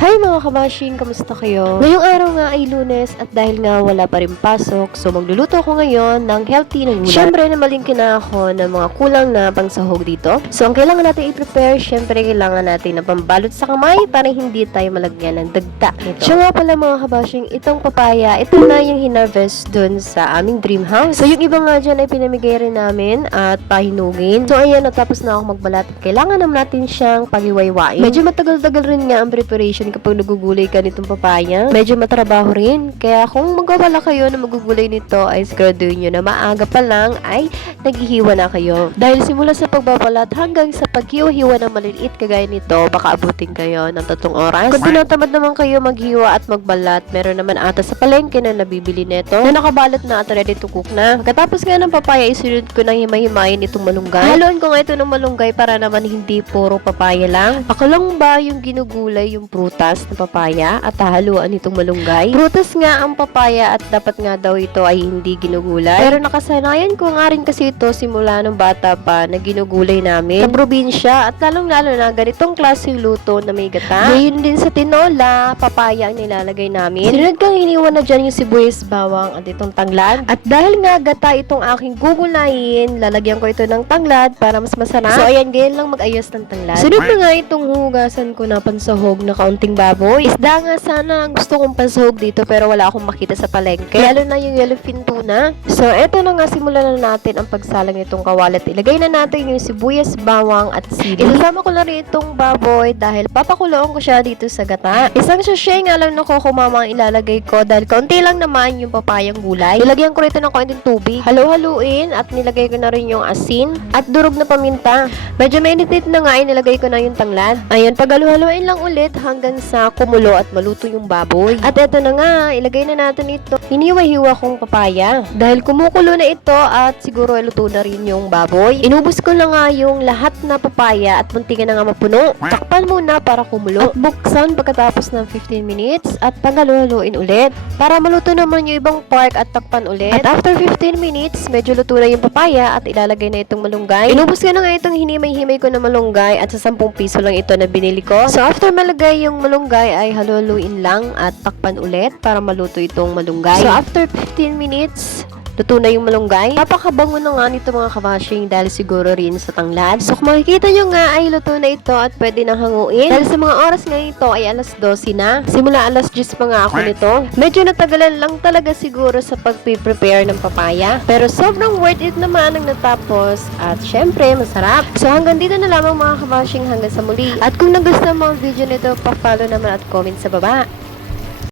Hi mga kabashing, kamusta kayo? Ngayong araw nga ay lunes at dahil nga wala pa rin pasok, so magluluto ako ngayon ng healthy na gulay. Siyempre, namalingkin na ako ng mga kulang na pangsahog dito. So, ang kailangan natin i-prepare, siyempre, kailangan natin na pambalot sa kamay para hindi tayo malagyan ng dagta nito. Siya nga pala mga kabashing, itong papaya, ito na yung hinarvest dun sa aming dream house. So, yung iba nga dyan ay pinamigay rin namin at pahinugin. So, ayan, natapos na ako magbalat. Kailangan naman natin siyang pagiwaiwain. Medyo matagal-tagal rin nga ang preparation kapag nagugulay ka nitong papaya. Medyo matrabaho rin. Kaya kung magwawala kayo na magugulay nito, ay siguraduhin nyo na maaga pa lang ay naghihiwa na kayo. Dahil simula sa pagbabalat hanggang sa paghiwa-hiwa ng maliliit kagaya nito, baka abutin kayo ng tatlong oras. Kung tinatamad naman kayo maghiwa at magbalat, meron naman ata sa palengke na nabibili nito na nakabalot na at ready to cook na. Katapos nga ng papaya, isunod ko ng himay-himayin itong malunggay. Haluan ko nga ito ng malunggay para naman hindi puro papaya lang. Ako lang ba yung ginugulay yung prutas na papaya at hahaluan itong malunggay? Prutas nga ang papaya at dapat nga daw ito ay hindi ginugulay. Pero nakasanayan ko nga rin kasi ito simula nung bata pa na ginugulay namin sa probinsya at lalong lalo na ganitong klaseng luto na may gata. Ngayon din sa tinola, papaya ang nilalagay namin. Sinunod kang iniwan na dyan yung sibuyas bawang at itong tanglad. At dahil nga gata itong aking gugulayin, lalagyan ko ito ng tanglad para mas masarap. So ayan, ganyan lang mag-ayos ng tanglad. Sunod na nga itong hugasan ko na pansahog na kaunting baboy. Isda nga sana ang gusto kong pansahog dito pero wala akong makita sa palengke. Lalo na yung yellowfin tuna. So eto na nga, simulan na natin ang pagsalang nitong kawalat. Ilagay na natin yung sibuyas, bawang at sili. Isasama ko na rin itong baboy dahil papakuloon ko siya dito sa gata. Isang sachet nga lang na kokomama ang ilalagay ko dahil kaunti lang naman yung papayang gulay. Ilagyan ko rito ng kaunting tubig. Halo-haluin at nilagay ko na rin yung asin at durog na paminta. Medyo mainit na nga, inilagay ko na yung tanglad. Ayun, paghalu-haluin lang ulit hanggang sa kumulo at maluto yung baboy. At eto na nga, ilagay na natin ito. Hiniwa-hiwa kong papaya. Dahil kumukulo na ito at siguro ay luto na rin yung baboy. Inubos ko na nga yung lahat na papaya at muntikan na nga mapuno. Takpan muna para kumulo. At buksan pagkatapos ng 15 minutes at paghalu-haluin ulit. Para maluto naman yung ibang part at takpan ulit. At after 15 minutes, medyo luto na yung papaya at ilalagay na itong malunggay. Inubos ko na nga itong hinimay-himay ko na malunggay at sa 10 piso lang ito na binili ko. So after malagay yung malunggay ay haluhaluin lang at takpan ulit para maluto itong malunggay. So after 15 minutes, Luto na yung malunggay. Napakabango na nga nito mga kabashing dahil siguro rin sa tanglad. So kung makikita nyo nga ay luto na ito at pwede nang hanguin. Dahil sa mga oras ngayon ito ay alas 12 na. Simula alas 10 pa nga ako nito. Medyo natagalan lang talaga siguro sa pag-prepare ng papaya. Pero sobrang worth it naman ang natapos. At syempre, masarap. So hanggang dito na lamang mga kabashing hanggang sa muli. At kung nagustuhan mo ang video nito, pa-follow naman at comment sa baba.